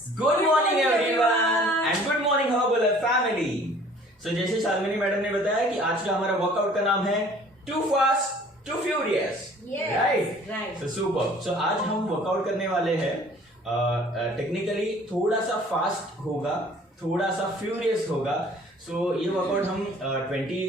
Good morning everyone and good morning herbal family. So जैसे Shalini madam ने बताया कि आज का हमारा वर्कआउट का नाम है too fast too furious, right? So super. So आज हम वर्कआउट करने वाले हैं, टेक्निकली थोड़ा सा फास्ट होगा, थोड़ा सा फ्यूरियस होगा। सो ये वर्कआउट हम 20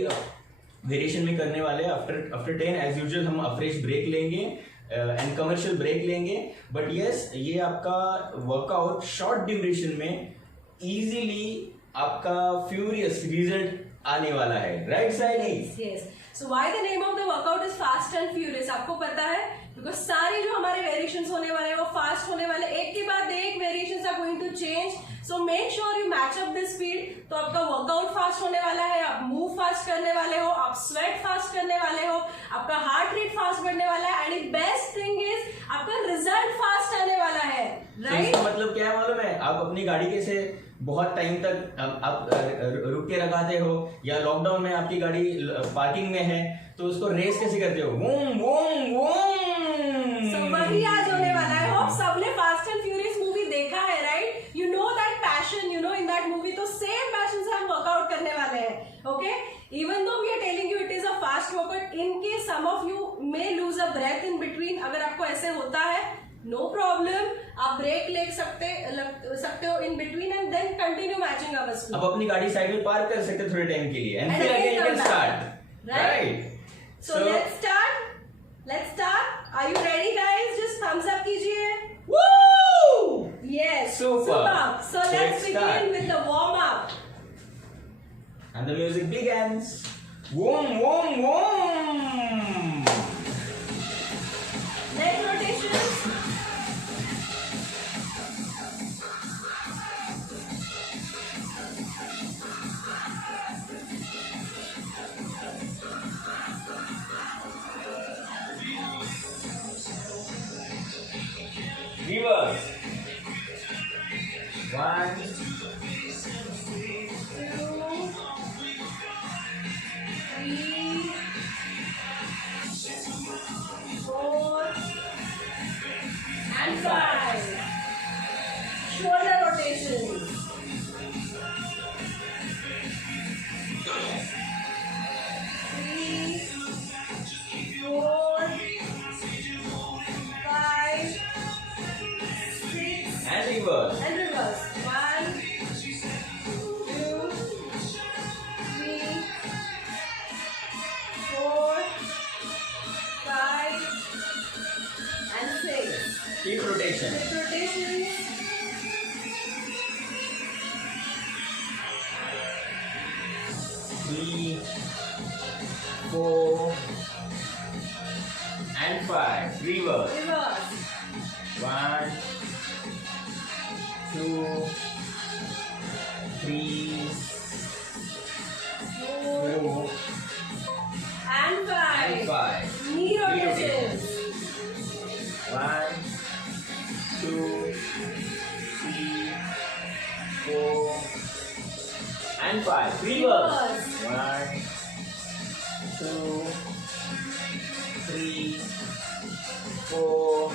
वेरिएशन में करने वाले हैं। आफ्टर 10 एज यूजुअल हम फ्रेश ब्रेक लेंगे एंड कमर्शियल ब्रेक लेंगे। बट यस, ये आपका वर्कआउट शॉर्ट ड्यूरेशन में इजीली आपका फ्यूरियस रिजल्ट आने वाला है, right Saini? Yes. So why the name of the workout is fast and furious? आपको पता है बिकॉज सारे जो हमारे वेरिएशंस होने वाले हैं वो फास्ट होने वाले, एक के बाद एक variations are going to change. So make sure you match up this speed. तो आपका वर्कआउट फास्ट होने वाला है, आप मूव फास्ट करने वाले हो, आप स्वेट फास्ट करने वाले हो, आपका हार्ट रेट फास्ट बढ़ने वाला है एंड बेस्ट थिंग इज आपका रिजल्ट फास्ट आने वाला है, राइट? तो मतलब क्या है मालूम है? आप अपनी गाड़ी के से बहुत टाइम तक आप रुक के रखाते हो, या लॉकडाउन में आपकी गाड़ी पार्किंग में है तो उसको रेस कैसे करते हो? वूम वूम वूम। वही आज होने वाला है। होप सबने फास्ट एंड फ्यूरियस मूवी देखा है, right? You know that passion, you know in that movie. तो सेम पैशन से हम वर्कआउट करने वाले हैं, okay? Even though we are telling you it is a fast workout, in case some of you may lose a breath in between, अगर आपको ऐसे होता है नो प्रॉब्लम, आप ब्रेक ले सकते हो in between and then continue matching our speed. अब अपनी गाड़ी साइड में पार्क कर सकते थोड़े टाइम के लिए एंड फिर again you can start, right? So let's start. Are you ready, guys? Just thumbs up कीजिए. Woo! Yes. Super. So let's begin with the warm up. And the music begins. Boom, boom, boom. Leg rotations. Reverse. 1, 2, 3, 4, and 5. Shoulder rotations. 3, 4, 5, 6, and reverse. and reverse. 1, 2, 3, 4, 5, and 6. Keep rotation. Hip rotations. 3, 4, and 5. Reverse. Reverse. 1, 2, 3, 4, 4, and 5. and 5. Knee rotations. 1, 2, 3, 4, and 5. Reverse. 1, 2, 3, 4,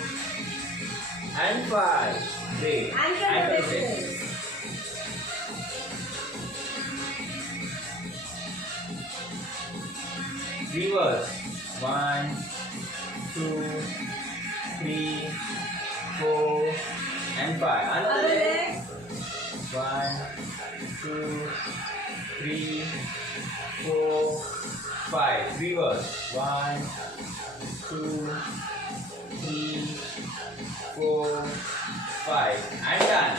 and 5. Great. Ankle Ankle rotations. Reverse. 1, 2, 3, 4, and 5. Another Other leg. leg. 1, 2, 3, 4, 5. Reverse. 1, 2, 3, 4, 5. And done.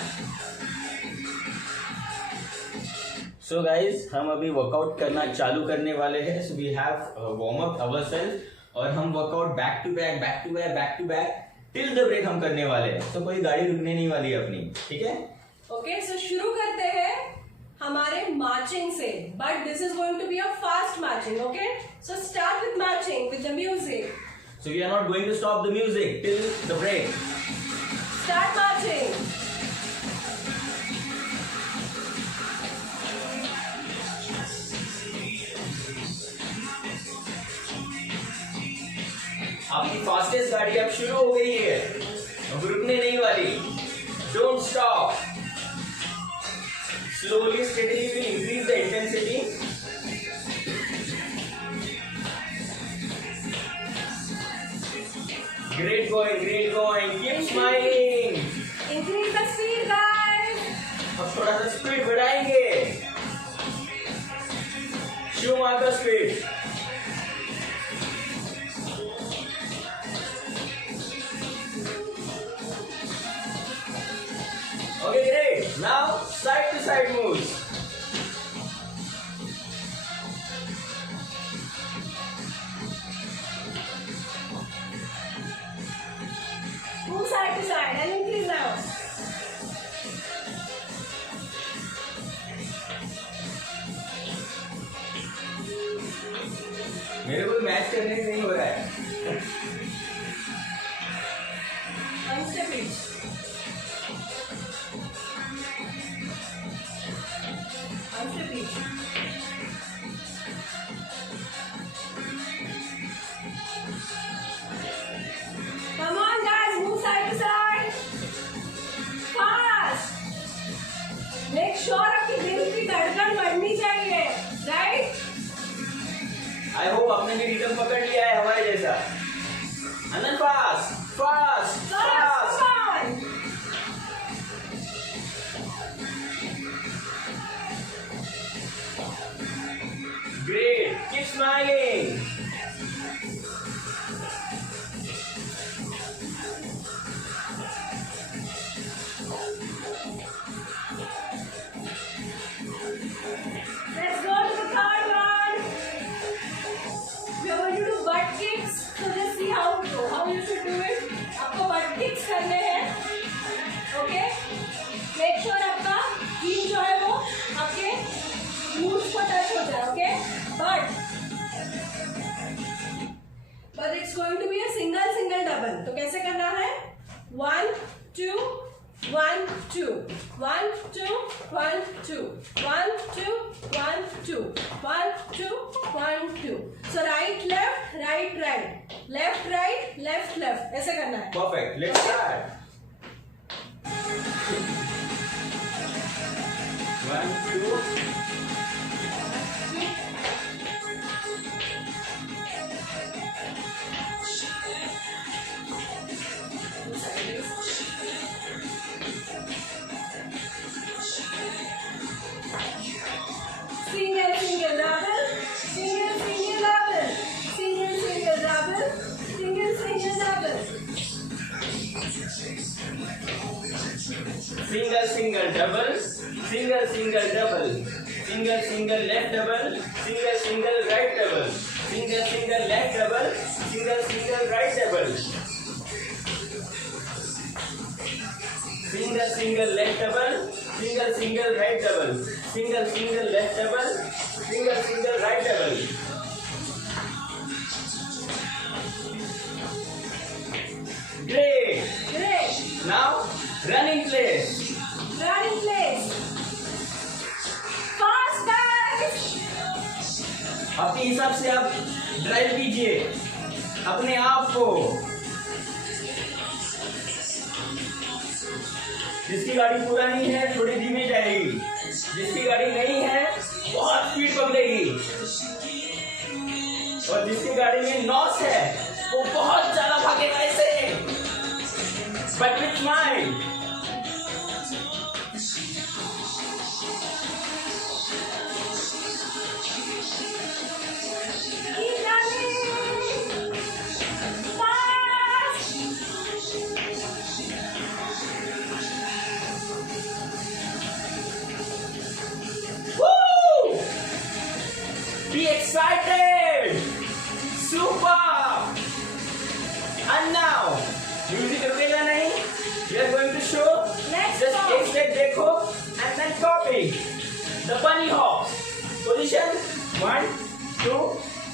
So guys, हम अभी workout करना चालू करने वाले हैं. So we have warm up ourselves और हम workout back to back till the break हम करने वाले हैं. तो कोई गाड़ी रुकने नहीं वाली है अपनी, ठीक है? ओके, सो शुरू करते हैं हमारे मार्चिंग से, but this is going to be a fast marching, okay? So start with marching with the music. So we are not going to stop the music till the break. Start marching. आपकी fastest गाड़ी अब शुरू हो गई है, अब रुकने नहीं वाली. Don't stop. Slowly, steadily, we'll increase the intensity. Great going, great going. Keep smiling. Increase the speed, guys. अब थोड़ा सा स्पीड बढ़ाएंगे. Schumacher speed. Okay, great. Now side to side moves. Move side to side and increase now. मेरे को match करने से नहीं हो रहा है. One step each. One step each. Come on, guys, move side to side. Fast. Make sure आपकी दिल की धड़कन बढ़नी चाहिए, right? आई होप आपने भी रिदम पकड़ लिया है हमारे जैसा. And then fast, fast, fast. Come on. Great. Keep smiling. Let's go to the third one. We are going to do butt kicks. So just see how you should do it. आपको butt kicks करने हैं. Okay? Make sure आपका heel जो है वो आपके glutes को touch हो जाए. Okay? But it's going to be a single double. तो कैसे करना है? 1 2 1 2 1 2 1 2 1 2 1 2 1 2 1 2. So right left left right left ऐसे करना है. Perfect. Let's start. 1 2. Single double, single double, single double, single double. Single double, single double, single left double, single right double, single left double, single right double, single left double, single right double, single left double, single right double. Great. Now run in place. Fast, guys. अपने हिसाब से आप drive कीजिए अपने आप को. जिसकी गाड़ी पुरानी है थोड़ी धीमे जाएगी, जिसकी गाड़ी नहीं है बहुत स्पीड पकड़ेगी, और जिसकी गाड़ी में नॉस है वो बहुत ज्यादा भागेगा ऐसे. But with mind. Keep running. Fast. Woo! Be excited. Super. And now music रुकेगा नहीं. We are going to show. Let's Just go. एक स्टेप देखो and then copy the bunny hops. Position 1 2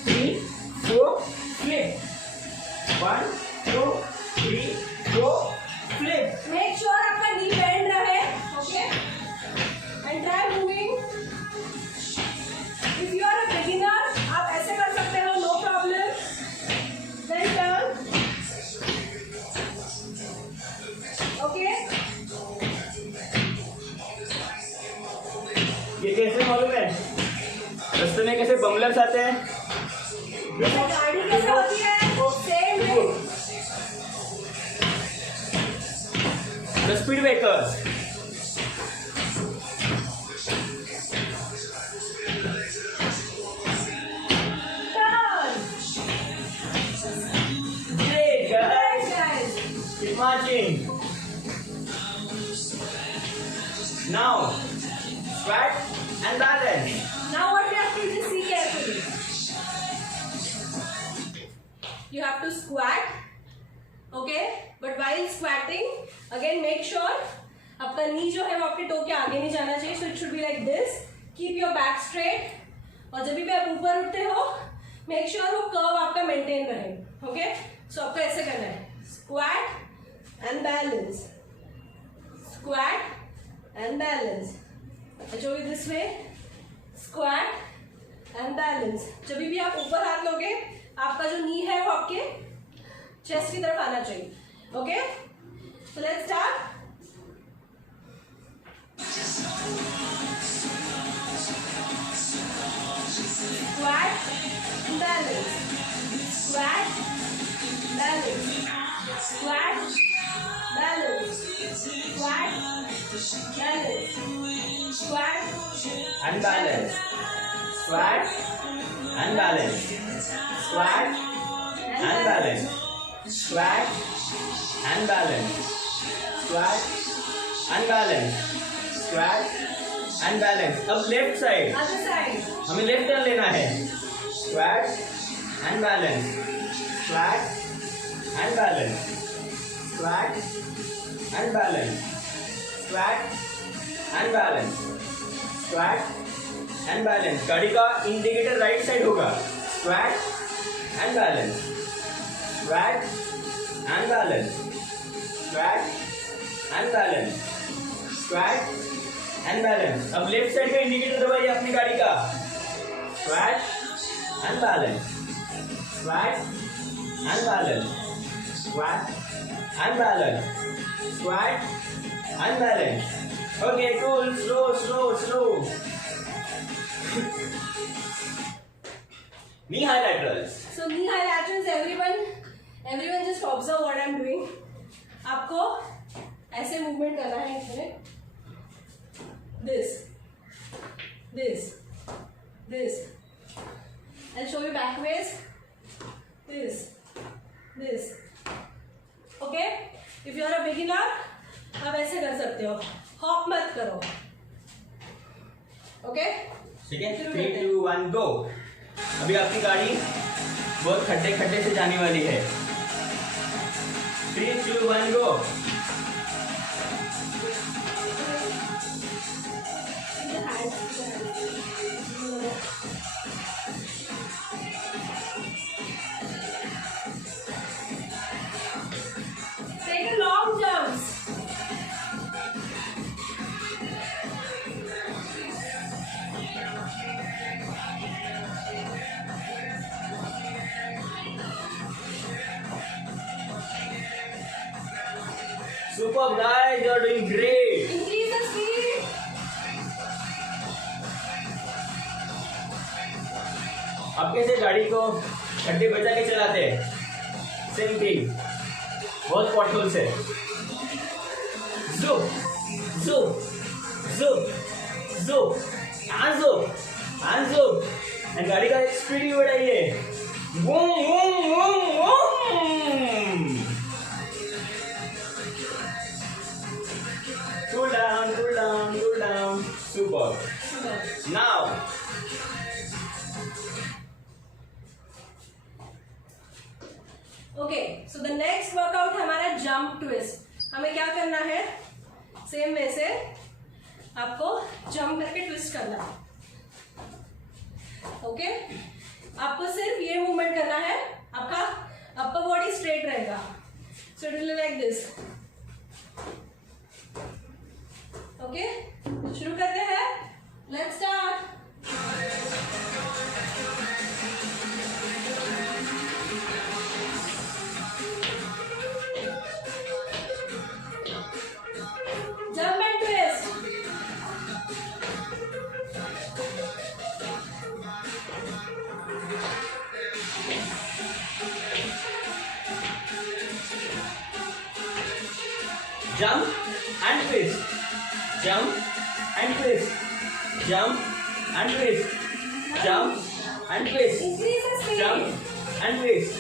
3 4 flip. 1 2 3 4 flip. Make sure आपका knee bend रहे. Okay? And try moving. If you are a beginner, आप ऐसे कर सकते हो, no problem. Then turn. Okay? ये कैसे मालूम है? रास्ते में कैसे बमलर्स आते हैं? गाड़ी कैसे होती है? Same way. The speed breakers. Turn. Great guys. Guys. Keep marching. Now, squat and balance. Now what we have to do is see carefully. You have to squat, okay? But while squatting, again make sure आपका नी जो है वो आपके to के आगे नहीं जाना चाहिए. So it should be like this. Keep your back straight. और जब भी आप ऊपर उठते हो, make sure वो curve आपका maintain रहे, okay? So आपको ऐसे करना है. Squat and balance. Squat and balance. I show you this way. Squat and balance. जब भी आप ऊपर हाथ लोगे, आपका जो नी है वो आपके चेस्ट की तरफ आना चाहिए. Okay, so let's start. Squat, balance. Squat, balance. Squat, balance. Squat, balance. Squat, And balance. Squat and balance. Squat and balance. Squat and balance. Squat and balance. Squat and balance. अब left side. other side. हमें left turn लेना है. Squat and balance. Squat and balance. Squat and balance. Squat and balance. Squat and balance. गाड़ी का indicator right side होगा. Squat and balance. Squat and balance. Squat and balance. Squat and balance. अब left side का indicator दबाइए अपनी गाड़ी का. Squat and balance. Squat and balance. Squat and balance. Squat and balance. Okay, cool. Slow. Knee high laterals. So knee high laterals, everyone just observe what I'm doing. आपको ऐसे movement करना है इसमें. This. I'll show you back ways. This. Okay? If you are a beginner, आप ऐसे कर सकते हो. हॉप मत करो. Okay? ठीक है. 3, 2, 1 go. अभी आपकी गाड़ी बहुत खड्डे से जाने वाली है. 3, 2, 1 go. Take a long jumps. Superb guys, you are doing great. Increase the speed. अब कैसे गाड़ी को खड्डे बचा के चलाते हैं? Same thing. बहुत पॉटहोल्स है. Zoom. And zoom. And गाड़ी का स्पीड भी बढ़ाइए. Boom. Cool down. Super. Now. Okay, so the next workout है हमारा जंप ट्विस्ट. हमें क्या करना है? सेम वे से आपको जंप करके ट्विस्ट करना है. ओके, आपको सिर्फ ये मूवमेंट करना है. आपका अपर बॉडी स्ट्रेट रहेगा. So it will like this. Okay, शुरू करते हैं. Let's start. Jump and twist. jump and twist, jump and twist, jump and twist, jump and twist, Increase the speed. jump and twist,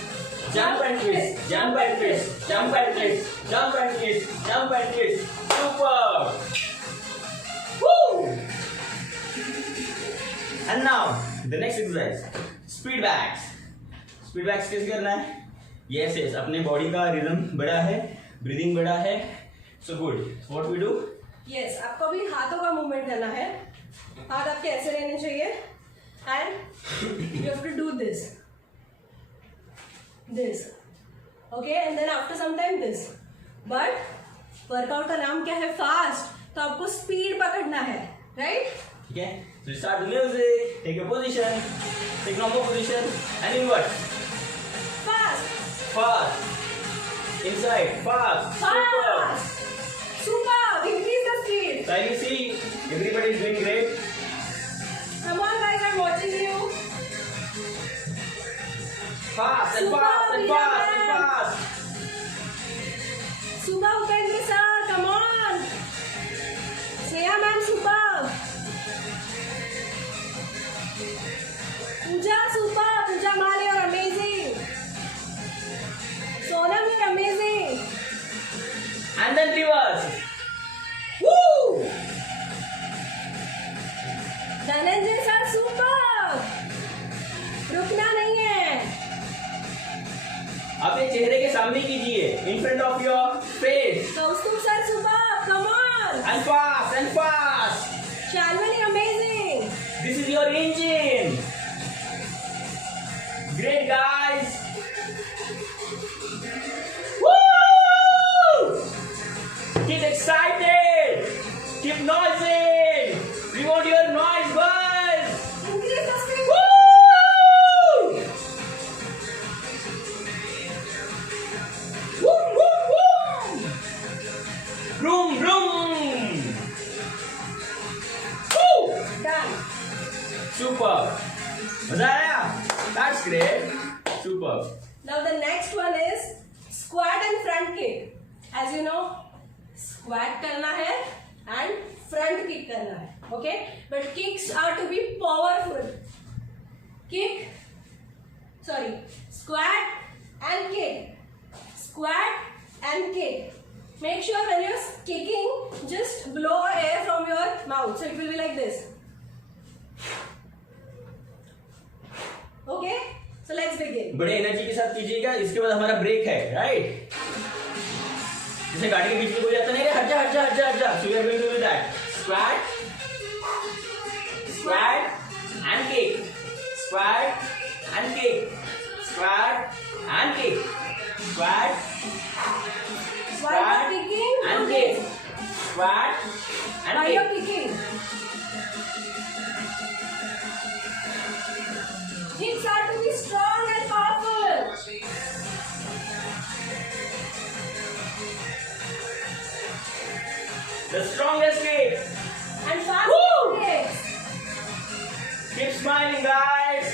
jump and twist, jump and twist, jump and twist, jump and twist, jump and twist. Super. Woo! And now the next exercise, speed backs. Speed backs कैसे करना है? Yes, yes. अपने body का rhythm बड़ा है, breathing बड़ा है. So good. What we do? Yes, आपको अभी हाथों का मूवमेंट करना है. हाथ आपके ऐसे रहने चाहिए and you have to do this. Okay, and then after some time this. But workout का नाम क्या है? फास्ट. तो आपको स्पीड पकड़ना है, राइट? ठीक है. So start the music. Take your position. Take normal position. And invert. Fast. Fast. Inside. Fast. Super. Super. Increase the speed. So you see, everybody is doing great. Come on, guys, I'm watching you. Fast and Super, fast and Priya fast and ma'am. fast. Super, Upendra sir, come on. Sneha ma'am, super. Pooja, super. Pooja Mali, you're amazing. Sonam, you're amazing. And then reverse. Woo! Dhananjay sir, super. रुकना नहीं है. अपने चेहरे के सामने कीजिए. In front of your face. Kaustubh sir, super. Come on. And fast and fast. Shalini, amazing. This is your engine. Great guys. Woo! Keep excited. Keep noising. We want your noise, guys. Increase the speed. Woo! Woo, woo, woo! Vroom, vroom! Woo! Done. Super! मजा आया? That's great. Super. Now the next one is squat and front kick. As you know, squat करना है and front kick करना है. Okay? But kicks are to be powerful. Squat and kick. Squat and kick. Make sure when you're kicking, just blow air from your mouth. So it will be like this. Okay? So let's begin. बड़े energy के साथ कीजिएगा. इसके बाद हमारा break है, right? जैसे गाड़ी के बीच में कोई जाता नहीं है, हट जा. So we are going to do that. Squat, squat and kick. Squat and kick. Squat and kick. Squat, While you're kicking, and do kick. this. Squat and While kick. you're kicking. Kicks are to be strong and powerful. The strongest kick. And fast Woo! kicks. Keep smiling, guys.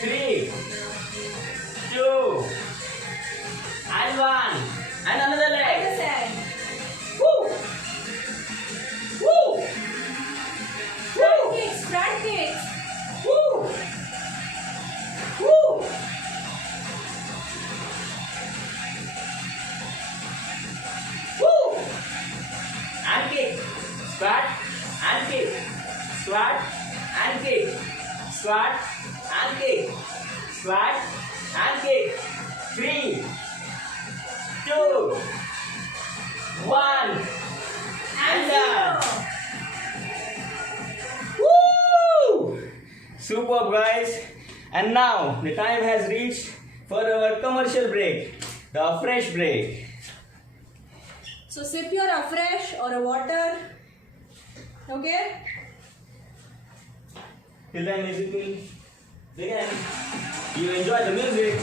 3, 2, and 1. And another Like I leg. said. Woo! Woo! Front kicks, front kicks. Woo! Woo! Woo! And kick. Squat and kick. Squat and kick. Squat and kick. Squat and kick. 3, 2, 1. And done. Woo! Superb, guys. And now the time has reached for our commercial break, the fresh break. So sip your afresh or a water. Okay? Till then, music will begin. You enjoy the music.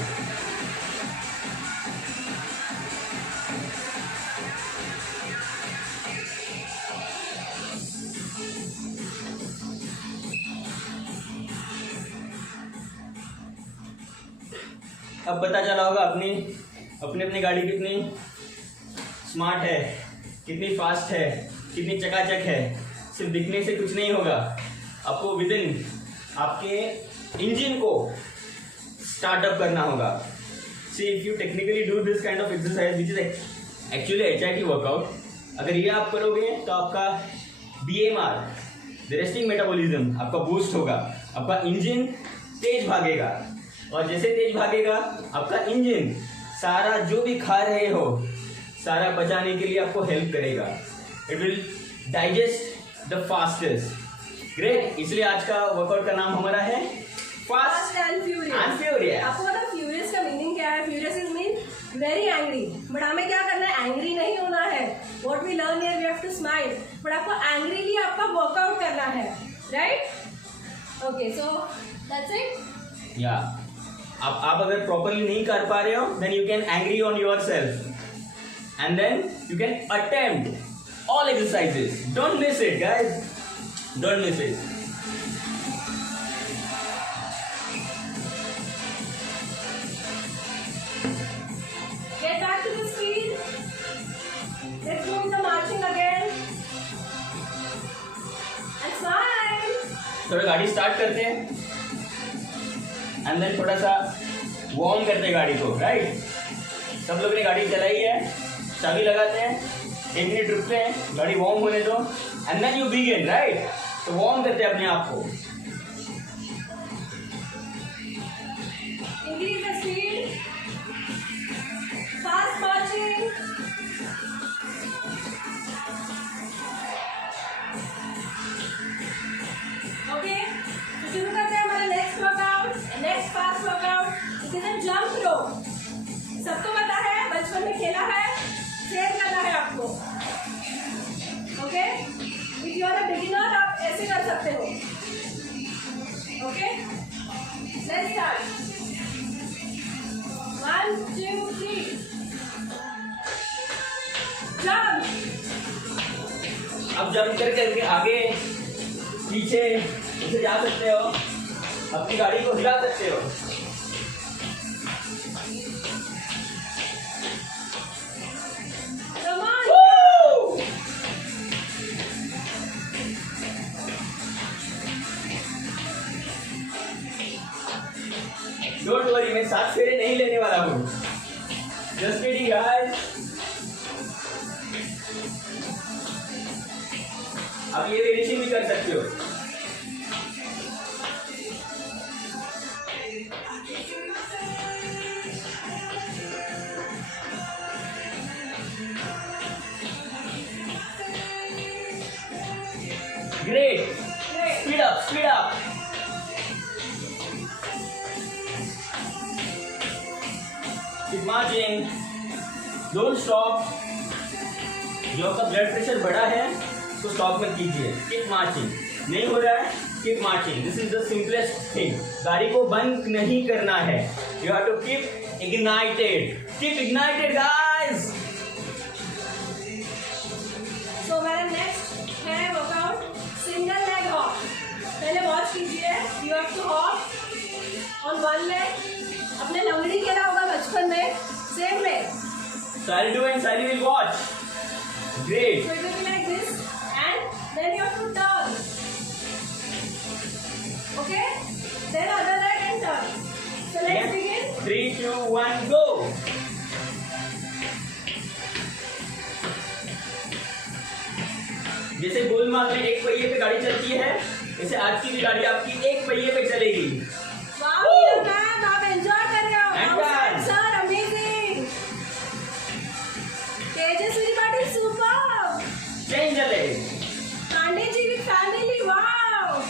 अब पता चला होगा अपनी अपनी अपनी गाड़ी कितनी smart है, कितनी फास्ट है, कितनी चकाचक है। सिर्फ दिखने से कुछ नहीं होगा, आपको विदिन आपके इंजन को स्टार्टअप करना होगा। See if you technically do this kind of exercise which is actually HIIT workout, अगर ये आप करोगे तो आपका BMR द रेस्टिंग मेटाबॉलिज्म आपका बूस्ट होगा, आपका इंजन तेज भागेगा, और जैसे तेज भागेगा आपका इंजन सारा जो भी खा रहे हो सारा पचाने के लिए आपको हेल्प करेगा। It will digest the fastest. Great, इसलिए आज का वर्कआउट का नाम हमारा है फास्ट एंड फ्यूरियस। आपको पता फ्यूरियस का मीनिंग क्या है? Furious is mean very angry, but हमें क्या करना है? एंग्री नहीं होना है। What we learn here we have to smile, but आपको एंग्रीली आपका वर्कआउट करना है, right? Okay, so that's it. या आप अगर प्रॉपरली नहीं कर पा रहे हो then you can angry on yourself and then you can attempt all exercises. Don't miss it guys, don't miss it. Get back to the speed. Let's do the marching again. And smile. थोड़ा गाड़ी start करते हैं and then थोड़ा सा warm करते हैं गाड़ी को, राइट? सब लोग ने गाड़ी चलाई है, चाबी लगाते हैं, 1 मिनट रुकते हैं, गाड़ी वार्म होने दो and then you begin, right? तो वार्म करते हैं अपने आप को। Increase the speed. Fast marching. Okay, तो शुरू करते हैं हमारा next workout, next fast workout. It is a jump rope. सबको पता है, बचपन में खेला है, सेम करना है आपको। Okay, if you are a beginner आप ऐसे कर सकते हो। Okay, let's start. 1 2 3 जंप। अब जंप करके आगे पीछे उसे जा सकते हो, अपनी गाड़ी को हिला सकते हो। Come on. डोंट वरी, मैं 7 फेरे नहीं लेने वाला हूँ। Just kidding guys. आप ये वेरिएशन भी कर सकते हो। Great, speed up, speed up. Keep marching, don't stop. जो आपका ब्लड प्रेशर बढ़ा है तो स्टॉप मत कीजिए, कीप मार्चिंग। नहीं हो रहा है, keep marching. This is the simplest thing. गाड़ी को बंद नहीं करना है, you have to keep ignited, keep ignited guys. So हमारा नेक्स्ट है वर्कआउट सिंगल लेग हॉप। पहले वॉच कीजिए, you have to hop on one leg. अपने लंगड़ी खेला होगा बचपन में, same leg. Sally do and Sally will watch. Great. So it will be like this, and then you have to turn. Okay? Then other leg and turn. So let's begin. 3 2 1 go. जैसे गोलमाल में एक पहिए पे गाड़ी चलती है, वैसे आज की भी गाड़ी आपकी एक पहिए पे चलेगी। Wow, मैम आप एंजॉय कर रहे हो। And done. Sir amazing. Tejaswi Patil super. Change the leg. Pandey ji with family, wow.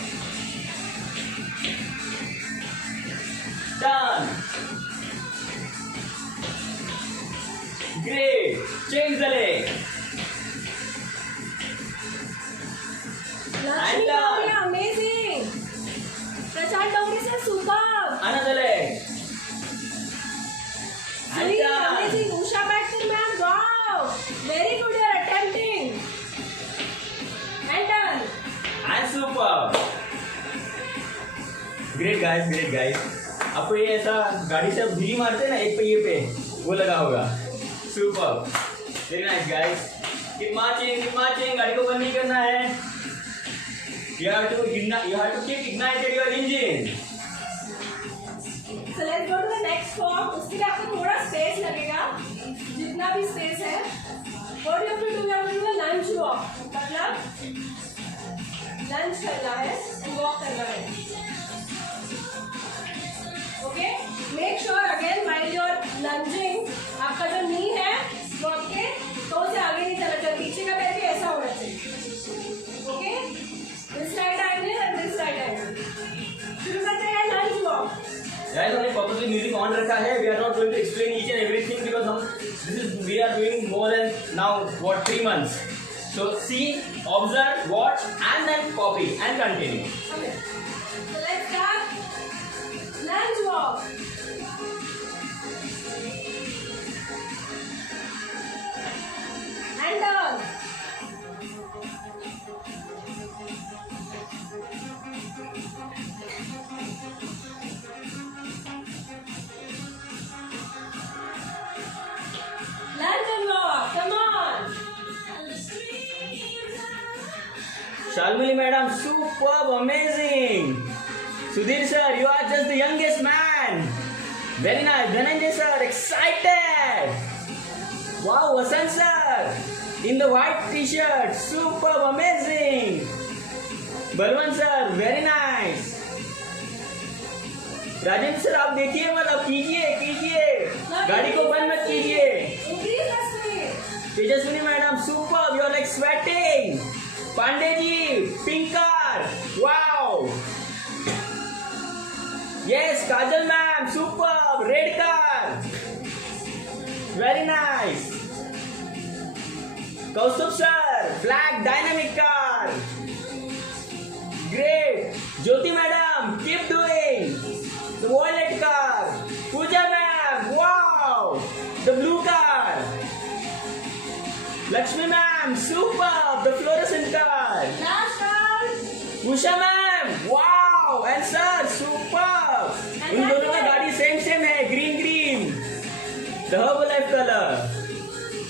Done. Great. Change the leg. Lakshmi done. Gauri amazing. Prashant Dongri sir super. Another leg. And Sweet, done. amazing. Usha Patil ma'am, wow. Very good, you are attempting. And done. And super. Great guys, great guys. आपको ये ऐसा गाड़ी से आप ढीली मारते हैं ना एक पहिए पे, वो लगा होगा। Super, very nice guys. Keep marching, गाड़ी को बंद नहीं करना है। You have to keep ignited your engine. So let's go to the next form. उसके लिए आपको थोड़ा स्पेस लगेगा, जितना भी स्पेस है। What you have to do? You have to do a lunge walk. मतलब लंच करना है, वॉक करना है। Okay? Make sure again while you are lunging, आपका जो नी है वो आपके तो से आगे नहीं चला जाए, पीछे का पैर भी ऐसा होना चाहिए। Okay? This right angle and this right angle. शुरू करते हैं lunge walk. Guys, हमने purposely music on रखा है. We are not going to explain each and everything because we are doing more than now 3 months. So see, observe, watch, and then copy and continue. Okay. So let's start lunge walk. And down. Lunge and walk. Come on. Shalmini madam, superb, amazing. Sudhir sir, you are just the youngest man. Very nice. Dhananjay sir, excited. Wow, Vasant sir, in the white t-shirt, superb, amazing. Balwan sir, very nice. Rajendra sir आप देखिए मत, अब कीजिए गाड़ी को बंद मत कीजिए। Increase the speed. Tejaswini madam super, you are like sweating. Pandey ji pink car, wow. Yes Kajal ma'am super, red car, very nice. Kaustubh sir black dynamic car, great. Jyoti madam keep doing. The violet car, Pooja ma'am, wow, the blue car, Lakshmi ma'am, super, the fluorescent car, Last car. Usha ma'am, wow, and sir, super. इन दोनों का गाड़ी same है, green, the Herbalife color,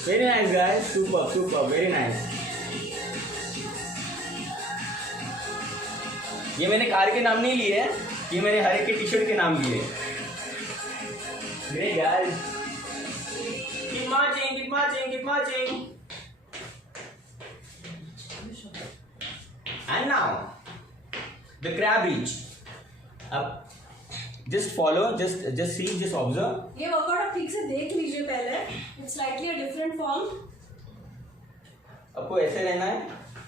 very nice guys, super, very nice. ये मैंने car के नाम नहीं लिए हैं, ये मैंने हर एक के टी शर्ट के नाम दिए। Great guys. Keep marching. And now the crab reach. अब just follow, just see, just observe. ये वर्कआउट आप ठीक से देख लीजिए पहले. It's slightly a different form. आपको ऐसे रहना है,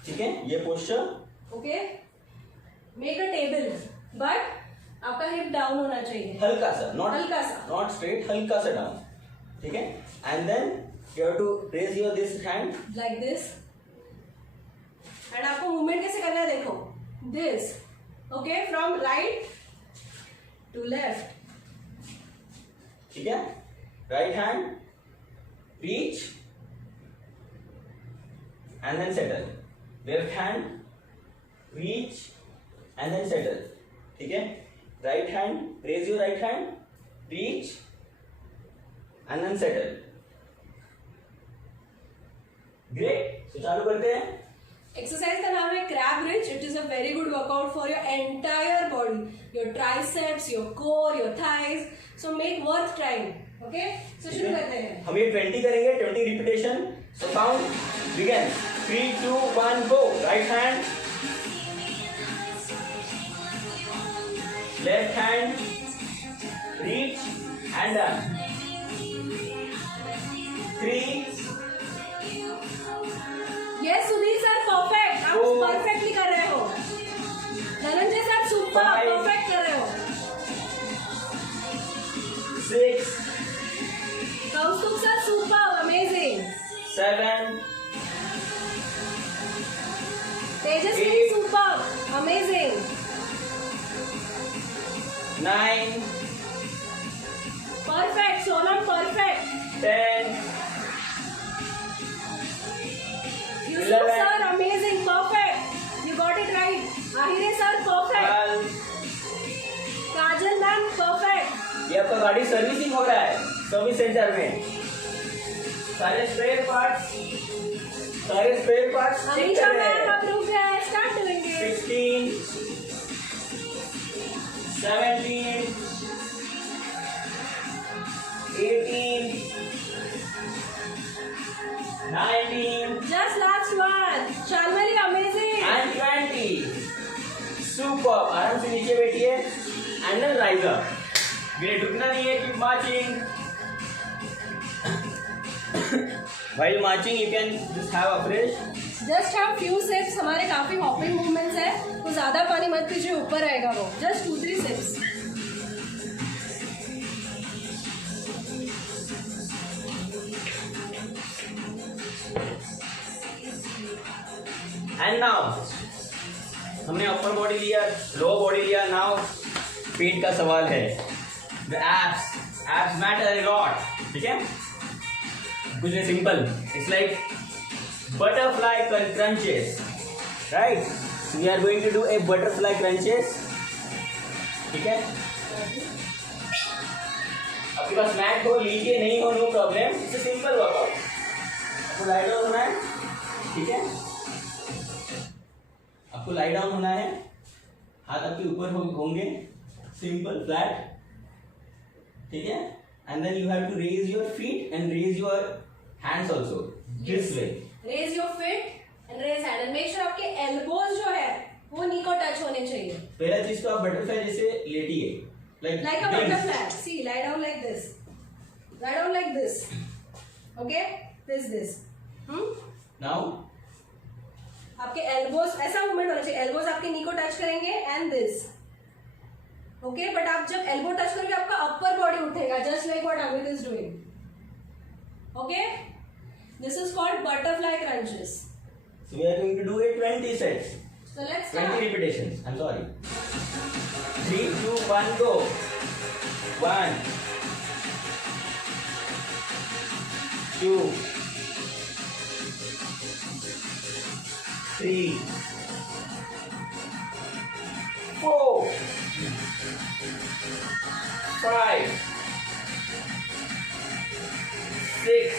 ठीक है? ये posture. Okay. Make a table, but आपका हिप डाउन होना चाहिए. हल्का सा, हल्का सा. not straight, हल्का सा डाउन, ठीक है? And then you have to raise your this hand like this. And आपको मूवमेंट कैसे करना है देखो. This, okay, from right to left. ठीक है? Right hand reach and then settle. Left hand reach and then settle. ठीक है? Right hand, raise your right hand, reach and then settle. Great. So चालू करते हैं. एक्सरसाइज का नाम है crab reach. It is a very good workout for your entire body, your triceps, your core, your thighs. So make worth trying. Okay, so शुरू करते हैं. हम ये 20 करेंगे, 20 repetition. So count, begin. 3, 2, 1, go. Right hand, left hand, reach and done. 3. Yes Sudhir sir, perfect. आप perfectly कर रहे हो. धनंजय सर सुपर, परफेक्ट कर रहे हो. 6. Kaustubh sir super, amazing. 7. Tejaswi super, amazing. 9. Perfect. Sonam perfect. 10. Yusuf sir amazing, perfect. You got it right. Ahire sir perfect. 12. Kajal ma'am perfect. ये आपका गाड़ी सर्विसिंग हो रहा है. सभी सेंटर में सारे spare parts Amisha ma'am approve है, स्टार्ट करेंगे। 16 17 18 19 just last one, Shalmali amazing and 20 super. आराम से नीचे बैठिए and then raise up. Great, रुकना नहीं है, keep marching. While marching you can just have a fresh, just have few sips. हमारे काफी हॉपिंग मूवमेंट्स है, तो ज्यादा पानी मत पीजिए, ऊपर आएगा वो। Just 2-3 sips. एंड नाउ हमने अपर बॉडी लिया, लोअर बॉडी लिया, नाउ पेट का सवाल है। The abs matter a lot, ठीक है? कुछ नहीं, simple, it's like butterfly crunches, right? We are going to do a butterfly crunches, ठीक है? आपके पास मैट हो लीजिए, नहीं हो no problem, it's a simple workout. आपको लाई डाउन होना है, ठीक है? आपको लाई डाउन होना है, हाथ आपके ऊपर होंगे, सिंपल फ्लैट, ठीक है? And then you have to raise your feet and raise your hands also this way. Raise your feet and raise hand, and make sure आपके एल्बोज जो है वो नी को टच होने चाहिए। पहला चीज तो आप बटरफ्लाई जैसे लेटिए, like a butterfly. See, lie down like this. Lie down like this. Okay? This. Now आपके एल्बोज ऐसा मूवमेंट होना चाहिए, एल्बोज आपके नी को टच करेंगे एंड दिस। ओके, बट आप जब एल्बो टच करोगे आपका अपर बॉडी उठेगा, just like what Amit is doing. Okay, this is called butterfly crunches. so we are going to do it 20 sets, So let's 20 start. repetitions, I'm sorry। 3 2 1 go। 1 2 3 4 5 6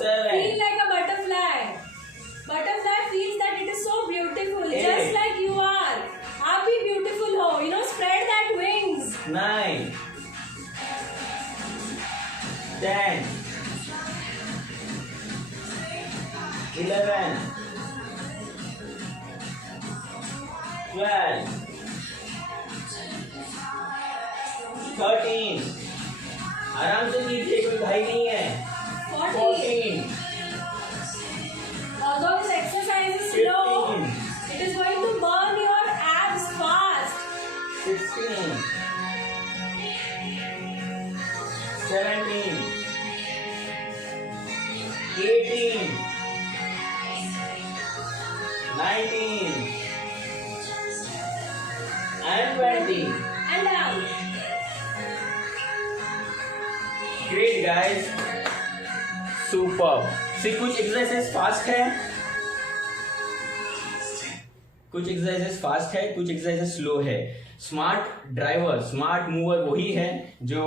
7 Feel like a butterfly. Butterfly feels that it is so beautiful, just like you are. आप भी beautiful हो, you know, spread that wings. 9 10 11 12 13 आराम से कीजिए, कोई भाई नहीं है। 14 Although this exercise is slow, 15 it is going to burn your abs fast. 16 17 18 19 and 20 And down. Great guys, superb। See, कुछ एक्सरसाइजेस फास्ट है, कुछ एक्सरसाइजेस फास्ट है, कुछ एक्सरसाइजेस स्लो है। स्मार्ट ड्राइवर, स्मार्ट मूवर वही है जो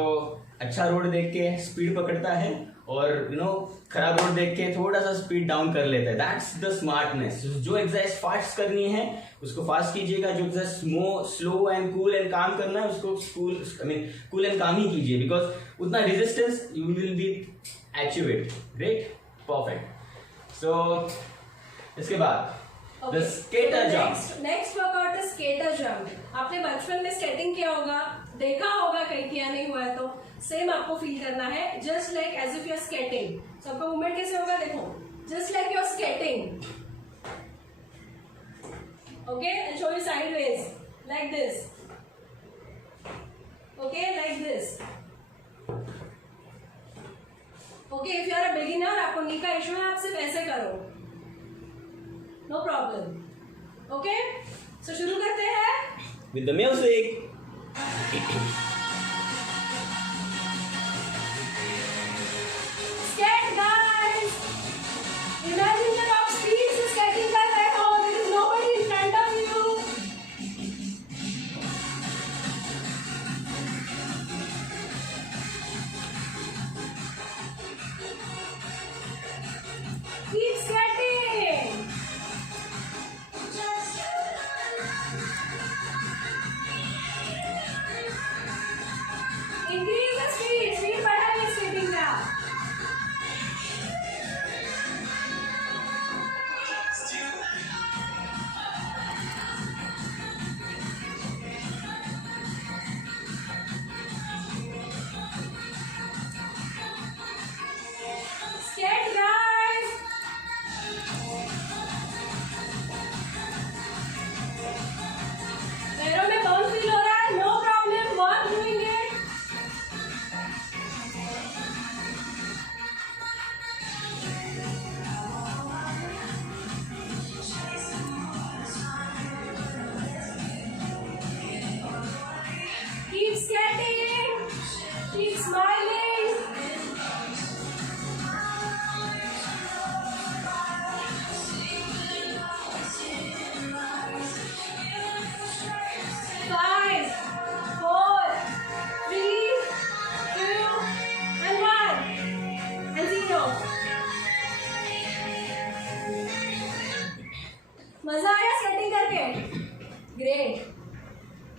अच्छा रोड देख के स्पीड पकड़ता है और खराब रोड देख के थोड़ा सा स्पीड डाउन कर लेता है। That's the smartness. जो एक्सरसाइज फास्ट करनी है उसको फास्ट कीजिएगा, जो exercise slow and cool and काम करना है उसको कूल एंड काम ही कीजिए, बिकॉज उतना resistance you will be achieve it. Great, perfect. So इसके बाद Okay. the skater jump। Next workout is skater jump. आपने बचपन में स्केटिंग किया होगा, देखा होगा, कहीं किया नहीं हुआ है तो सेम आपको फील करना है, just like as if you are skating. तो आपका मूवमेंट कैसे होगा, देखो, just like you are skating. Okay, and show you sideways like this. Okay, like this. Okay, if you are a beginner, आपको knee का issue है, आप सिर्फ ऐसे करो, नो प्रॉब्लम। ओके, सो शुरू करते हैं with the music। Skate guys, imagine that आप speed से skating कर रहे हो, there is nobody in front of you।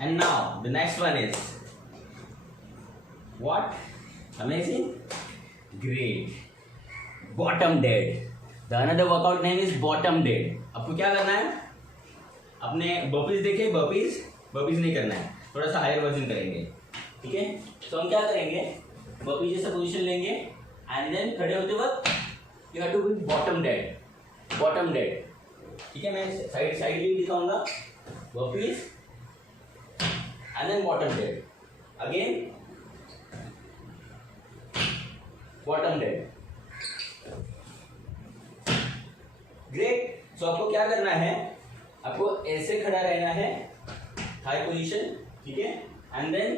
And now the next one is what? Amazing, great. Bottom dead. The another workout name is bottom dead. आपको क्या करना है? अपने बर्पीज देखे, बर्पीज नहीं करना है, थोड़ा सा हायर वर्जन करेंगे, ठीक है? तो हम क्या करेंगे, बर्पीज जैसा पोजीशन लेंगे एंड देन खड़े होते वक्त you have to be bottom dead, ठीक है? मैं साइड भी दिखाऊंगा, burpees and then bottom dead, again bottom dead, great. So आपको क्या करना है, आपको ऐसे खड़ा रहना है, हाई पोजीशन, ठीक है? एंड देन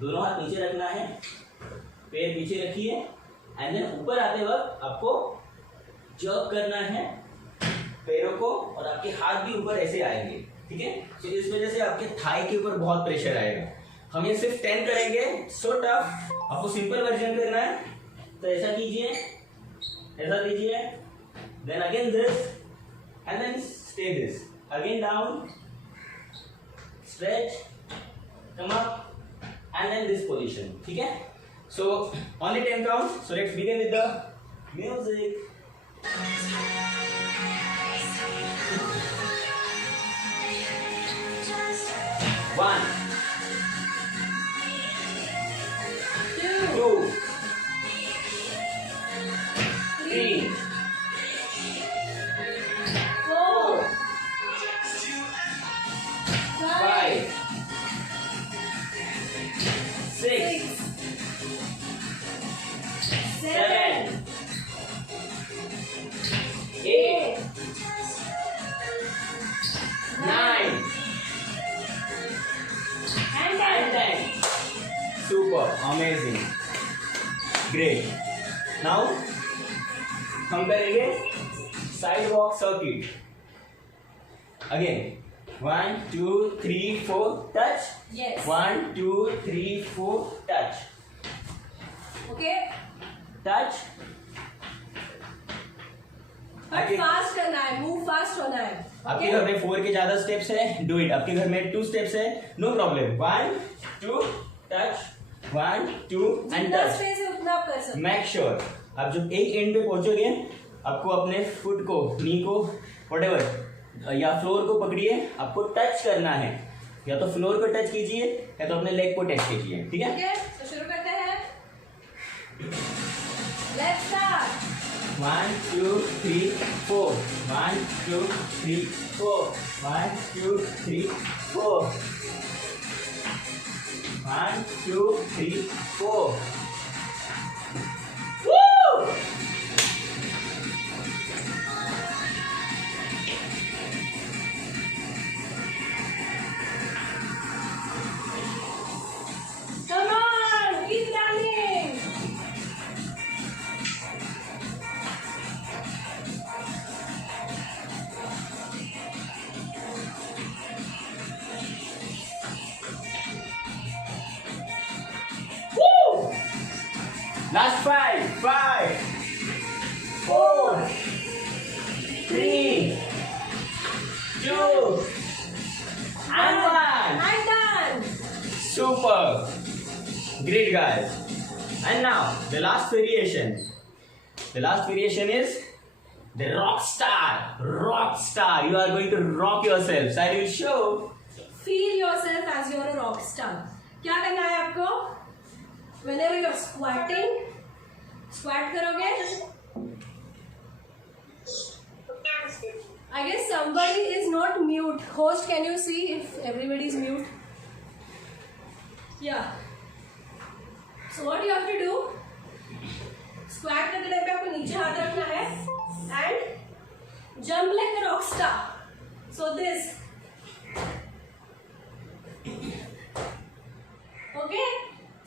दोनों हाथ नीचे रखना है, पैर पीछे रखिए एंड देन ऊपर आते वक्त आपको जर्क करना है पैरों को और आपके हाथ भी ऊपर ऐसे आएंगे, ठीक है? तो इस वजह से आपके थाई के ऊपर बहुत प्रेशर आएगा। हम ये सिर्फ 10 करेंगे, सो टफ। आपको सिंपल वर्जन करना है, तो ऐसा कीजिए, ऐसा कीजिए, then again this and then stay this, again down, stretch, come up and then this position, ठीक है? So only 10 counts, so let's begin with the music. 1 2 3 4 5 6 7 8 9 and and 10. Super, amazing, great. Now हम करेंगे side walk circuit, again 1 2 3 4 touch, Yes. 1 2 3 4 touch, Okay. Touch, but fast करना है, move fast होना है। आपके घर में 4 के ज्यादा स्टेप्स है, डू इट। आपके घर में 2 स्टेप्स है, नो प्रॉब्लम। 1 2 टच, 1 2 एंड जितना टच। स्पेस है उतना आप कर सकते मेक श्योर आप जब एक एंड पे पहुंचोगे, आपको अपने फुट को, नी को, व्हाटएवर, या फ्लोर को पकड़िए, आपको टच करना है, या तो फ्लोर को टच कीजिए या तो अपने लेग को टच कीजिए, ठीक है? ठीक है, तो शुरू करते हैं। Let's start. 1 2 3 4 1 2 3 4 1 2 3 4 1 2 3 4 Woo! Come on, keep running. Woo! Last 5 5 4 3 2 and 1. I'm done. Super, great guys. And now the last variation. The last variation is the rock star. Rock star. You are going to rock yourselves. I will show. Feel yourself as you're a rock star. क्या करना है आपको? Whenever you're squatting, squat करोगे. I guess somebody is not mute. Host, can you see if everybody is mute? Yeah. So what you have to do? Squat करते time पे आपको नीचे हाथ रखना है and jump like a rock star. So this. Okay.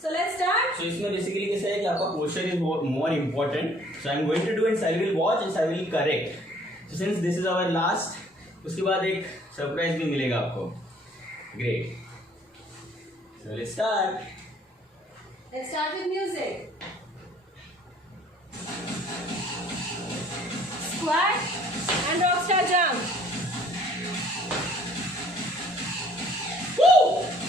So let's start. So इसमें basically कैसा है कि आपका posture is more important. So I'm going to do and I will watch and I will correct. So since this is our last, उसके बाद एक surprise भी मिलेगा आपको. Great. So let's start. Let's start with music. Squat and rockstar jump. Woo!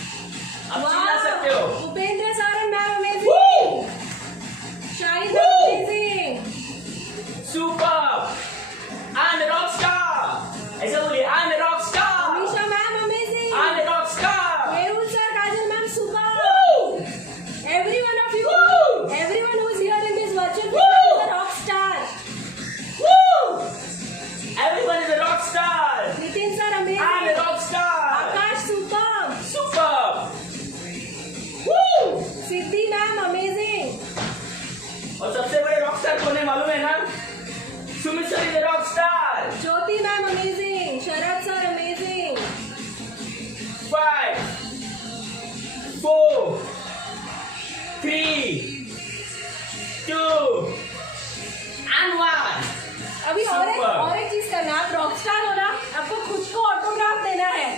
और एक चीज करना, आप रॉकस्टार हो ना, आपको खुद को ऑटोग्राफ देना है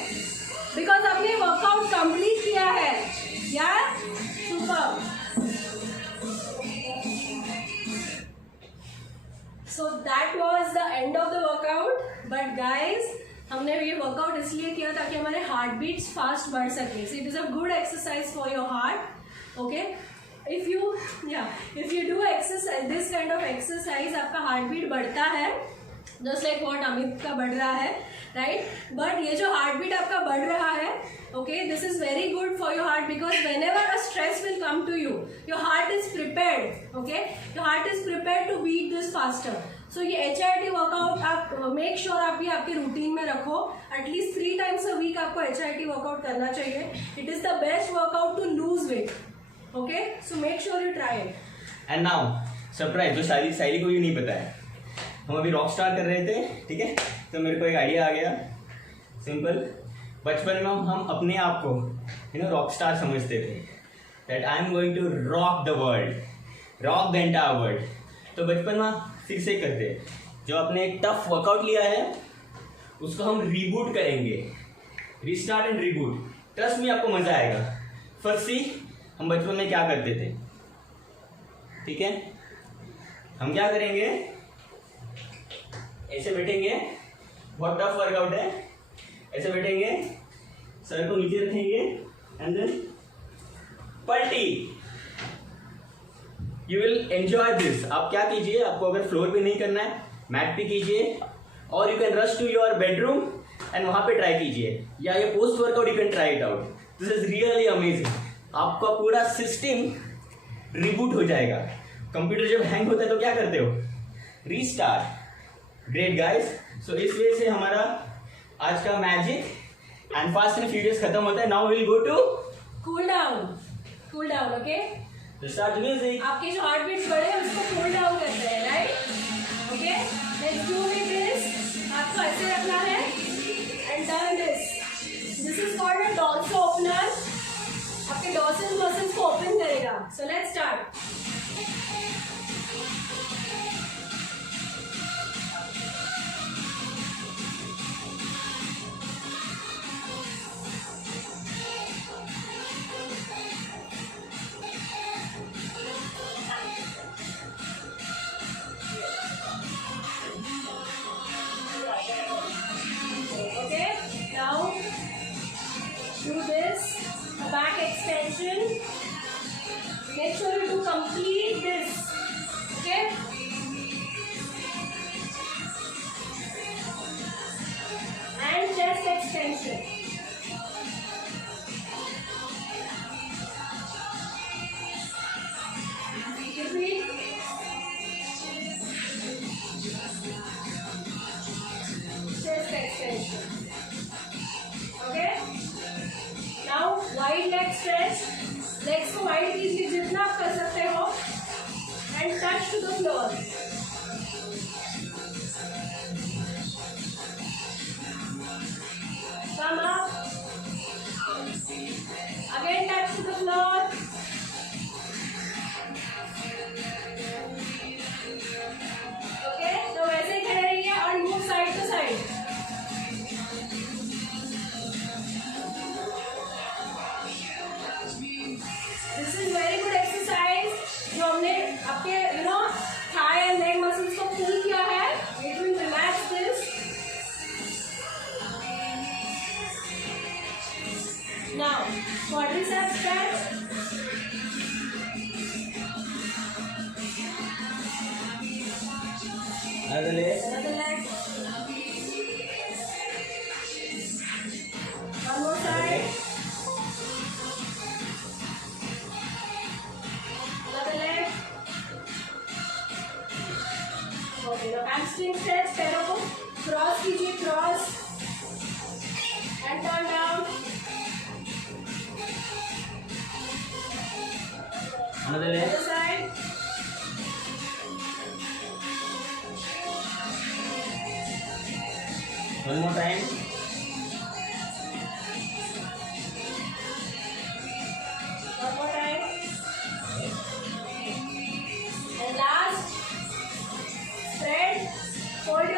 बिकॉज आपने वर्कआउट कंप्लीट किया है यार. Super. So that was the end of the workout. But guys, हमने ये वर्कआउट इसलिए किया ताकि हमारे हार्ट बीट्स फास्ट बढ़ सके. So it is a good exercise for your heart. Okay, if you do exercise, this kind of exercise, आपका heart beat बढ़ता है just like what अमित का बढ़ रहा है, right? But ये जो हार्ट बीट आपका बढ़ रहा है, okay, this is very good for your heart because whenever a stress will come to you, your heart is prepared. Okay, your heart is prepared to beat this faster. So ये HIIT workout आप make sure आप भी आपके routine में रखो. At least 3 times a week आपको HIIT workout करना चाहिए. It is the best workout to lose weight. Okay, so make sure you try it. And now surprise, जो साइली को भी नहीं पता है. हम अभी रॉक स्टार कर रहे थे, ठीक है, तो मेरे को एक आइडिया आ गया. सिंपल, बचपन में हम अपने आप को रॉक स्टार समझते थे. That I am going to rock the world, rock the entire world. तो बचपन में फिर से करते, जो आपने एक टफ वर्कआउट लिया है उसको हम रीबूट करेंगे. Restart and reboot. ट्रस्ट में आपको मजा आएगा. फर्स्ट सी, हम बचपन में क्या करते थे, ठीक है, हम क्या करेंगे, ऐसे बैठेंगे, बहुत टफ वर्कआउट है, ऐसे बैठेंगे, सर को नीचे रखेंगे एंड देन पलटी. You will enjoy this. आप क्या कीजिए, आपको अगर फ्लोर पे नहीं करना है, मैट पे कीजिए, और you can rush to your bedroom and वहां पे ट्राई कीजिए, या ये post workout you can try it out. This is really amazing. आपका पूरा सिस्टम रिबूट हो जाएगा. कंप्यूटर जब हैंग होता है तो क्या करते हो, रीस्टार्ट. Great guys. सो इस वजह से हमारा आज का magic and fast and furious खत्म होता है. Now will go to cool down. Cool down. Okay, तो स्टार्ट म्यूजिक. आपके जो हार्ट बीट्स बढ़े हैं उसको कूल डाउन करते हैं, right? Okay, let's do with this. आपको ऐसे रखना है and done this. This is called a dorso opener. आपके डॉर्सल मसल्स को ओपन करेगा. So let's start. Okay, now do this. Back extension. Make sure you do complete this. Okay? And chest extension. Repeat. Chest extension. Okay? Now wide leg stretch. Legs को wide कीजिए जितना आप कर सकते हो and touch to the floor. Come up. Again touch to the floor. Okay, तो वैसे ही खड़े रहिए और move side to side. This is very good exercise. जो हमने आपके thigh and leg muscles को pull किया है. It will relax this. Now, quadricep stretch. Another leg. Another leg. One more side. Another leg. Okay, now hamstring stretch. पैरों को cross कीजिए, cross and turn down. Another leg. Other side. One more time. One more time. And last, spread, fold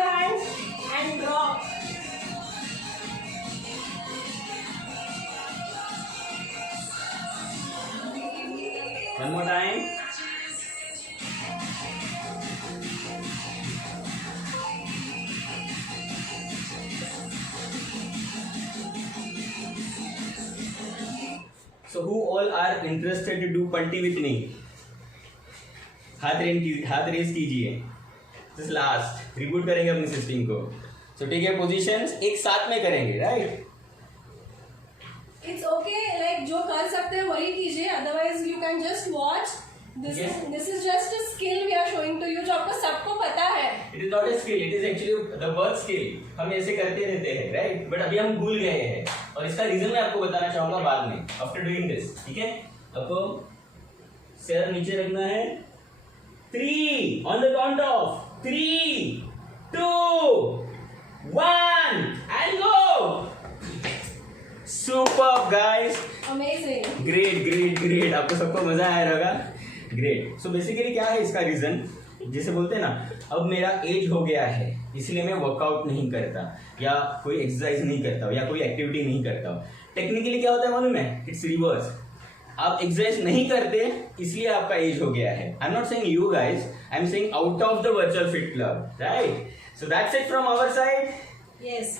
all are interested to do पल्टी with me? हाथ raise कीजिए. This last reboot करेंगे अपनी system को. सो ठीक है, positions एक साथ में करेंगे, राइट? इट्स ओके, लाइक जो कर सकते हैं वही कीजिए, otherwise you can just watch. This is just a skill we are showing to you, जो आपको सबको पता है. It is not a skill, it is actually the birth skill. हम ऐसे करते रहते हैं, राइट? बट अभी हम भूल गए हैं और इसका रीजन मैं आपको बताना चाहूंगा बाद में, आफ्टर डूइंग दिस. ठीक है, आपको सर नीचे रखना है. 3 on the count of 3, 2, 1 and go. Super guys, amazing, great. आपको सबको मजा आया होगा. ग्रेट. सो बेसिकली क्या है इसका रीजन, जैसे बोलते हैं ना, अब मेरा एज हो गया है इसलिए मैं वर्कआउट नहीं करता या कोई एक्सरसाइज नहीं करता या कोई एक्टिविटी नहीं करता. टेक्निकली क्या होता है मालूम है? It's reverse. आप एक्सरसाइज नहीं करते इसलिए आपका एज हो गया है. I am not saying you guys, I am saying out of the virtual fit club, right? So that's it from our side. Yes.